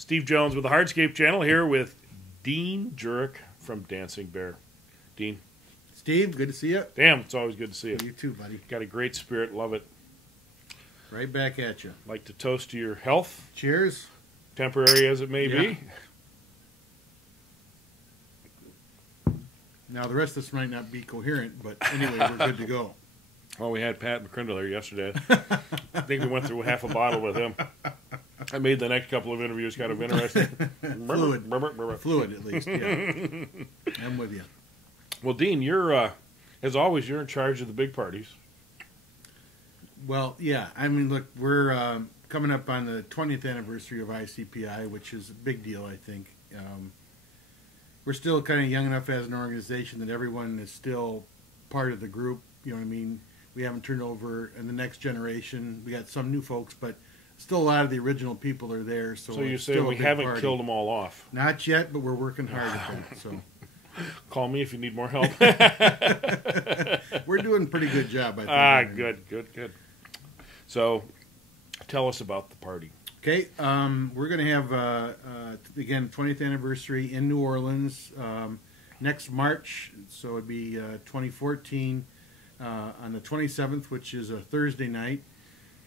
Steve Jones with the Hardscape channel here with Dean Jurik from Dancing Bear. Dean. Steve, good to see you. Damn, it's always good to see you. You too, buddy. Got a great spirit, love it. Right back at you. Like to toast to your health. Cheers. Temporary as it may be. Now, the rest of this might not be coherent, but anyway, we're good to go. Well, we had Pat McCrindle here yesterday. I think we went through half a bottle with him. I made the next couple of interviews kind of interesting. Fluid, at least, yeah. I'm with you. Well, Dean, you're, as always, you're in charge of the big parties. Well, yeah. I mean, look, we're coming up on the 20th anniversary of ICPI, which is a big deal, I think. We're still kind of young enough as an organization that everyone is still part of the group. You know what I mean? We haven't turned over in the next generation. We got some new folks, but still a lot of the original people are there. So you say we haven't killed them all off? Not yet, but we're working hard at that. So call me if you need more help. We're doing a pretty good job, I think. Good. So tell us about the party. Okay, we're going to have, again, 20th anniversary in New Orleans next March, so it'd be 2014 on the 27th, which is a Thursday night.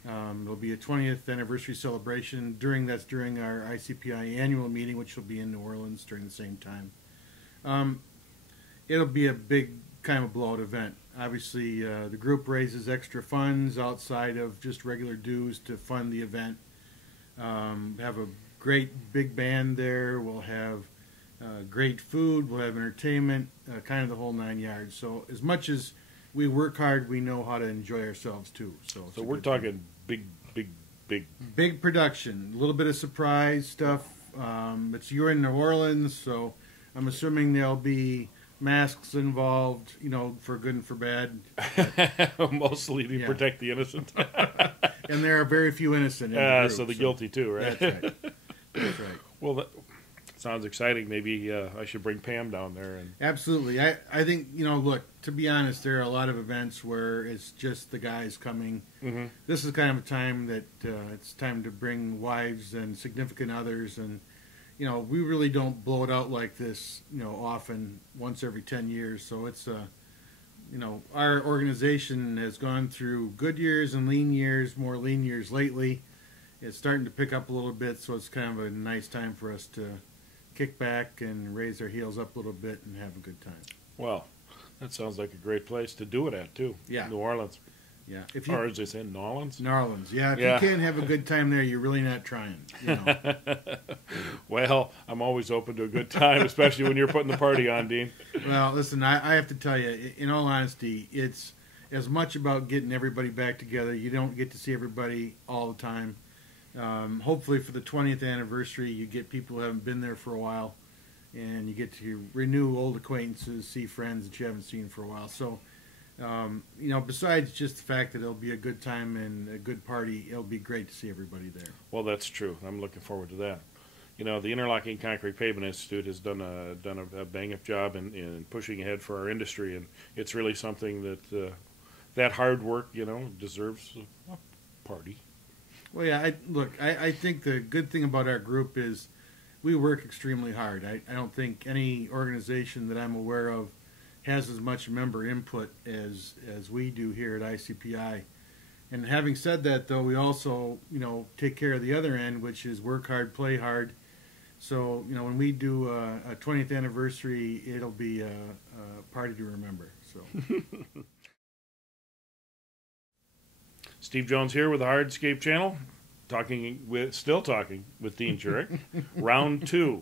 There'll be a 20th anniversary celebration during our ICPI annual meeting, which will be in New Orleans during the same time. It'll be a big kind of blowout event. Obviously, the group raises extra funds outside of just regular dues to fund the event. Have a great big band there. We'll have great food. We'll have entertainment, kind of the whole 9 yards. So as much as we work hard, we know how to enjoy ourselves too. So we're talking big production. A little bit of surprise stuff. You're in New Orleans, so I'm assuming there'll be masks involved, you know, for good and for bad. Mostly to protect the innocent. And there are very few innocent in the group, so the guilty too, right? That's right. That's right. Well, that sounds exciting. Maybe I should bring Pam down there. Absolutely. I think, you know, look, to be honest, there are a lot of events where it's just the guys coming. Mm-hmm. This is kind of a time that it's time to bring wives and significant others, and you know, we really don't blow it out like this, you know, often, once every 10 years. So it's, you know, our organization has gone through good years and lean years, more lean years lately. It's starting to pick up a little bit, so it's kind of a nice time for us to kick back and raise our heels up a little bit and have a good time. Well, that sounds like a great place to do it at, too. Yeah. New Orleans. Yeah. Or as they say, New Orleans? New Orleans, yeah. If you can't have a good time there, you're really not trying, you know. Well, I'm always open to a good time, especially when you're putting the party on, Dean. Well, listen, I have to tell you, in all honesty, it's as much about getting everybody back together. You don't get to see everybody all the time. Hopefully for the 20th anniversary, you get people who haven't been there for a while, and you get to renew old acquaintances, see friends that you haven't seen for a while. So, you know, besides just the fact that it'll be a good time and a good party, it'll be great to see everybody there. Well, that's true. I'm looking forward to that. You know, the Interlocking Concrete Pavement Institute has done a bang-up job in pushing ahead for our industry, and it's really something that that hard work, you know, deserves a party. Well, yeah, I think the good thing about our group is we work extremely hard. I don't think any organization that I'm aware of has as much member input as we do here at ICPI. And having said that, though, we also, you know, take care of the other end, which is work hard, play hard. So, you know, when we do a 20th anniversary, it'll be a party to remember. So. Steve Jones here with the Hardscape channel, still talking with Dean Jurik. Round 2.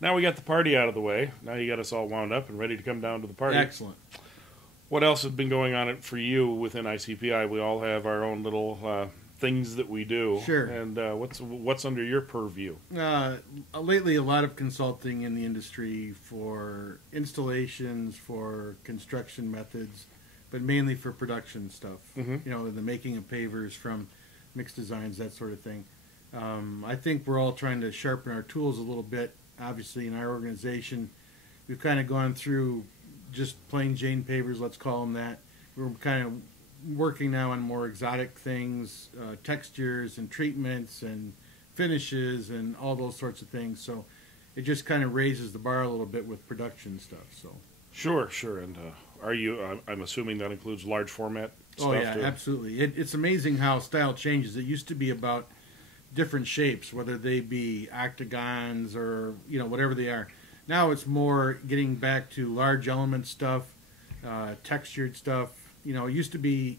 Now we got the party out of the way. Now you got us all wound up and ready to come down to the party. Excellent. What else has been going on for you within ICPI? We all have our own little things that we do. Sure. And what's under your purview? Lately, a lot of consulting in the industry for installations, for construction methods, but mainly for production stuff. Mm-hmm. You know, the making of pavers from mixed designs, that sort of thing. I think we're all trying to sharpen our tools a little bit. Obviously, in our organization, we've kind of gone through just plain Jane pavers, let's call them that. We're kind of working now on more exotic things, textures and treatments and finishes and all those sorts of things. So it just kind of raises the bar a little bit with production stuff. So Sure, sure. And are you? I'm assuming that includes large format stuff. oh yeah, too? absolutely. It's amazing how style changes. It used to be about different shapes, whether they be octagons or whatever they are. Now it's more getting back to large element stuff, textured stuff. It used to be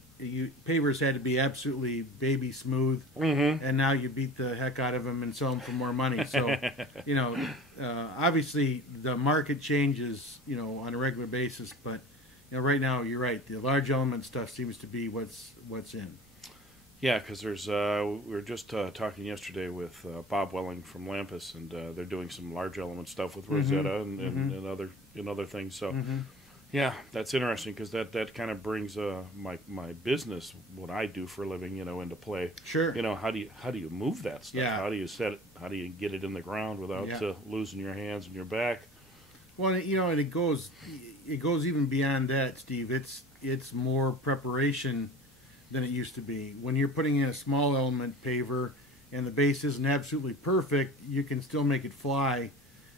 pavers had to be absolutely baby smooth, and now you beat the heck out of them and sell them for more money. So, obviously the market changes, on a regular basis. But right now you're right. The large element stuff seems to be what's in. Yeah, because there's we were just talking yesterday with Bob Welling from Lampus, and they're doing some large element stuff with Rosetta and other things. So. Yeah, that's interesting because that kind of brings my business, what I do for a living, into play. Sure. How do you move that stuff? Yeah. How do you set it? How do you get it in the ground without losing your hands and your back? Well, and it goes even beyond that, Steve. It's more preparation than it used to be. When you're putting in a small element paver and the base isn't absolutely perfect, you can still make it fly.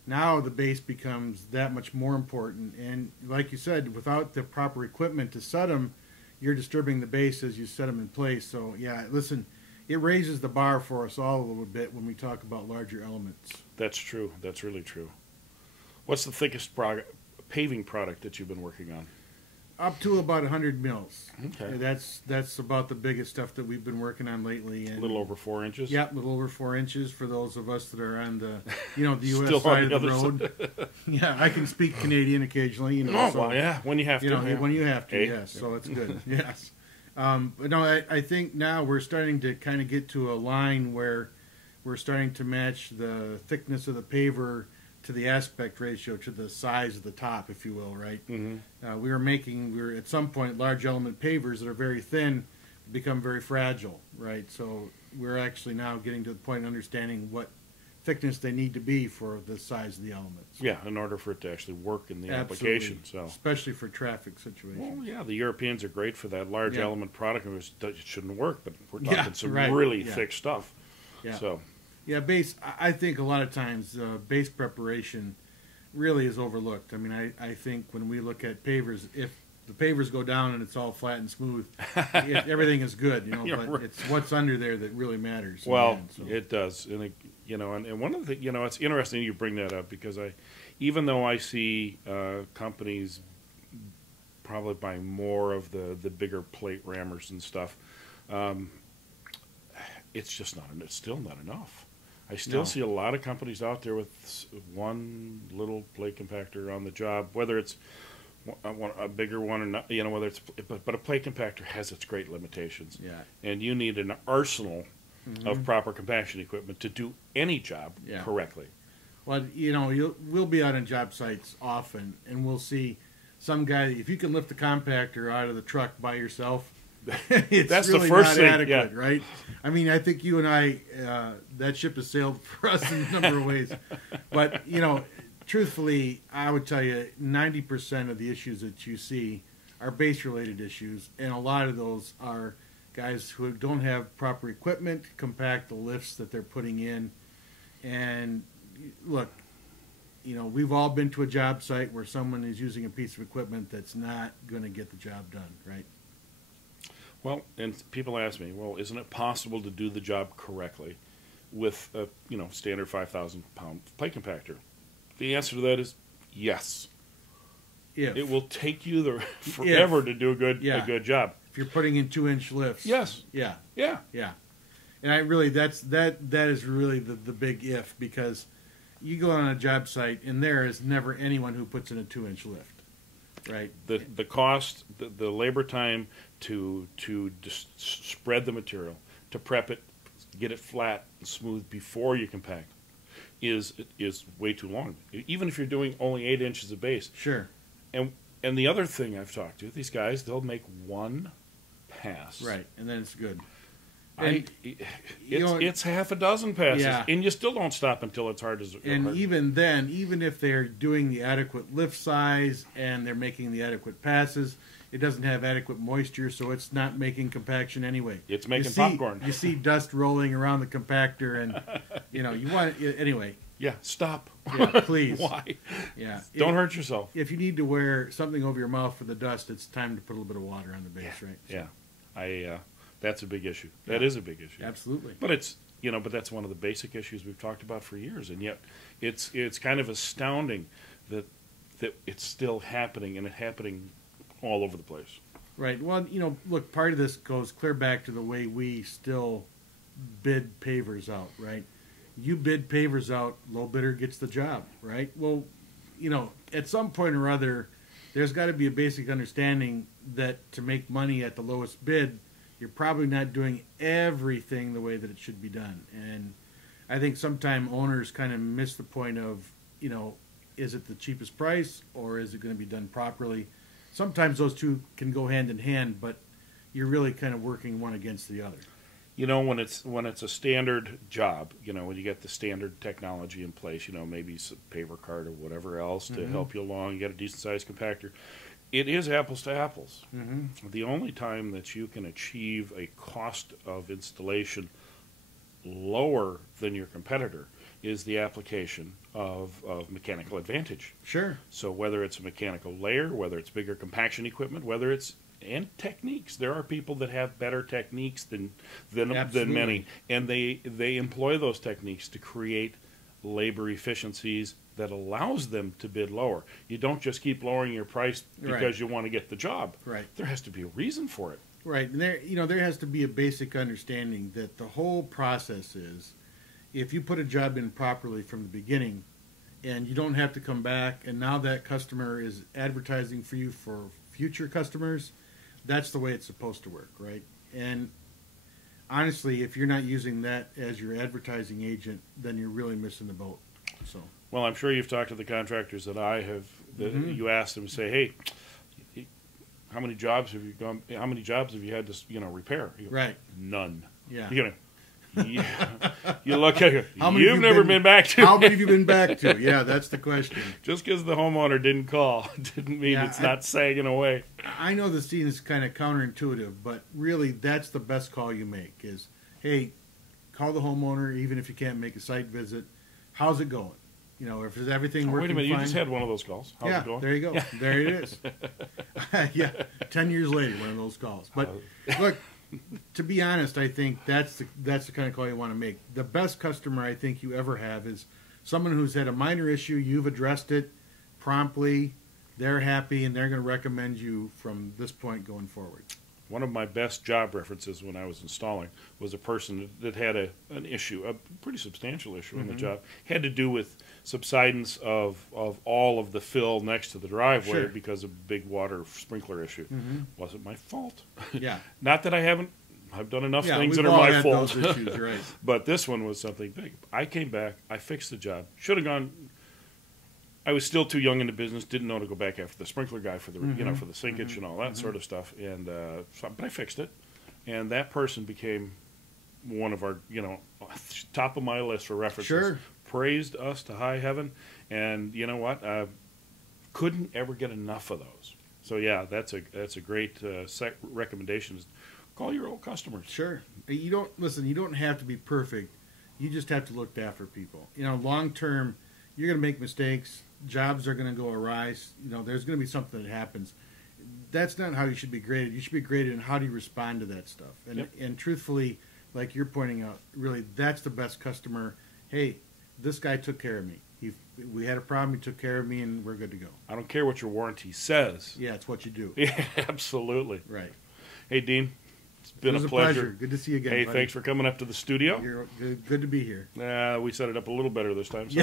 Now the base becomes that much more important, and like you said, without the proper equipment to set them, you're disturbing the base as you set them in place. So yeah, listen, it raises the bar for us all a little bit when we talk about larger elements. That's true. That's really true. What's the thickest paving product that you've been working on? Up to about 100 mils. Okay. That's about the biggest stuff that we've been working on lately. And a little over 4 inches? Yeah, a little over 4 inches for those of us that are on the the U.S. Still side on of the road. Yeah, I can speak Canadian occasionally. Well, yeah, when you have to. When you have to, Hey. yes. So it's good, yes. But no, I think now we're starting to kind of get to a line where we're starting to match the thickness of the paver to the aspect ratio, to the size of the top, if you will, right? Mm-hmm. We were at some point large element pavers that are very thin become very fragile, right? So we're actually now getting to the point of understanding what thickness they need to be for the size of the elements. Yeah, in order for it to actually work in the Absolutely. application. So, especially for traffic situations. well, yeah, the Europeans are great for that large Yeah. element product. It shouldn't work, but we're Yeah, talking some right. really Yeah. thick stuff. Yeah. So, Yeah, base. I think a lot of times base preparation really is overlooked. I mean, I think when we look at pavers, if the pavers go down and it's all flat and smooth, everything is good, Yeah, but right. it's what's under there that really matters. in well, the end, so. it does, and and one of the it's interesting you bring that up because even though I see companies probably buying more of the bigger plate rammers and stuff, it's just not. It's still not enough. I still see a lot of companies out there with one little plate compactor on the job, whether it's a bigger one or not. Whether it's but a plate compactor has its great limitations. Yeah. And you need an arsenal of proper compaction equipment to do any job correctly. Well, we'll be out on job sites often, and we'll see some guy. If you can lift the compactor out of the truck by yourself, it's That's really the first not thing, adequate, yeah. right? I mean, I think you and I, that ship has sailed for us in a number of ways. But, truthfully, I would tell you 90% of the issues that you see are base-related issues, and a lot of those are guys who don't have proper equipment to compact the lifts that they're putting in. And, look, we've all been to a job site where someone is using a piece of equipment that's not going to get the job done, right? Well, and people ask me, well, isn't it possible to do the job correctly with a standard 5,000-pound plate compactor? The answer to that is yes. It will take you forever to do a good job. If you're putting in 2-inch lifts. Yes. Yeah. Yeah. Yeah. And that is really the big if, because you go on a job site and there is never anyone who puts in a 2-inch lift. Right. The cost, the labor time to just spread the material, to prep it, get it flat and smooth before you compact, is way too long. Even if you're doing only 8 inches of base. Sure. And the other thing I've talked to, these guys, they'll make one pass. Right, and then it's good. It's half a dozen passes, Yeah. and you still don't stop until it's hard as. And even then, even if they're doing the adequate lift size and they're making the adequate passes, it doesn't have adequate moisture, so it's not making compaction anyway. It's making popcorn. You see dust rolling around the compactor, and you want it, anyway. Yeah, stop. Yeah, please. Why? Yeah, Don't hurt yourself. If you need to wear something over your mouth for the dust, it's time to put a little bit of water on the base, right? So, Yeah, that's a big issue. That is a big issue. absolutely. But it's but that's one of the basic issues we've talked about for years, and yet it's kind of astounding that it's still happening, and it's happening all over the place. Right. Well, look, part of this goes clear back to the way we still bid pavers out, right? You bid pavers out, low bidder gets the job, right? Well, at some point or other, there's got to be a basic understanding that to make money at the lowest bid, you're probably not doing everything the way that it should be done. And I think sometimes owners kind of miss the point of, is it the cheapest price or is it going to be done properly? Sometimes those two can go hand in hand, but you're really kind of working one against the other. When it's a standard job, when you get the standard technology in place, maybe some paver cart or whatever else to help you along, you get a decent sized compactor. It is apples to apples. The only time that you can achieve a cost of installation lower than your competitor is the application of mechanical advantage. Sure. So whether it's a mechanical layer, whether it's bigger compaction equipment, whether it's and techniques. There are people that have better techniques than many, and they employ those techniques to create labor efficiencies that allows them to bid lower. You don't just keep lowering your price because you want to get the job. Right. There has to be a reason for it. Right. And there has to be a basic understanding that the whole process is, if you put a job in properly from the beginning, and you don't have to come back, and now that customer is advertising for you for future customers, that's the way it's supposed to work, right? And honestly, if you're not using that as your advertising agent, then you're really missing the boat. So, well, I'm sure you've talked to the contractors that I have. You asked them, say, hey, how many jobs have you gone? How many jobs have you had to repair? You go, right. None. Yeah. You look at it. You've never been back to. How many have you been back to? Yeah, that's the question. Just because the homeowner didn't call didn't mean it's not sagging away. I know this scene is kind of counterintuitive, but really that's the best call you make is, hey, call the homeowner even if you can't make a site visit. How's it going? If there's everything working fine. Wait a minute, you just had one of those calls. How's it going? There you go. Yeah. There it is. Yeah, 10 years later, one of those calls. But look, to be honest, I think that's the kind of call you want to make. The best customer I think you ever have is someone who's had a minor issue, you've addressed it promptly, they're happy, and they're going to recommend you from this point going forward. One of my best job references when I was installing was a person that had an issue, a pretty substantial issue in the job. Had to do with subsidence of all of the fill next to the driveway because of a big water sprinkler issue. Wasn't my fault. Yeah. Not that I've done enough things that are my fault. Those issues, right. But this one was something big. I came back, I fixed the job. Should have gone. I was still too young in the business, didn't know to go back after the sprinkler guy for the for the sinkage and all that sort of stuff. And but I fixed it, and that person became one of our top of my list for references. Sure. Praised us to high heaven, and you know what? Couldn't ever get enough of those. So yeah, that's a great recommendation. Call your old customers. Sure. You don't have to be perfect. You just have to look after people. Long term, you're going to make mistakes. Jobs are going to go awry. There's going to be something that happens. That's not how you should be graded. You should be graded in how do you respond to that stuff. And truthfully, like you're pointing out, really, that's the best customer. Hey, this guy took care of me. We had a problem, he took care of me, and we're good to go. I don't care what your warranty says. Yeah, it's what you do. Yeah, absolutely. Right. Hey, Dean. It's been a pleasure. Good to see you again. Hey, buddy. Thanks for coming up to the studio. You're good to be here. We set it up a little better this time. So.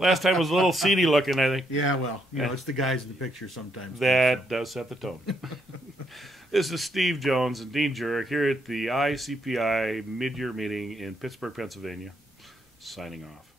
Last time was a little seedy looking, I think. Yeah, well, it's the guys in the picture sometimes. That does set the tone. This is Steve Jones and Dean Jurik here at the ICPI mid-year meeting in Pittsburgh, Pennsylvania, signing off.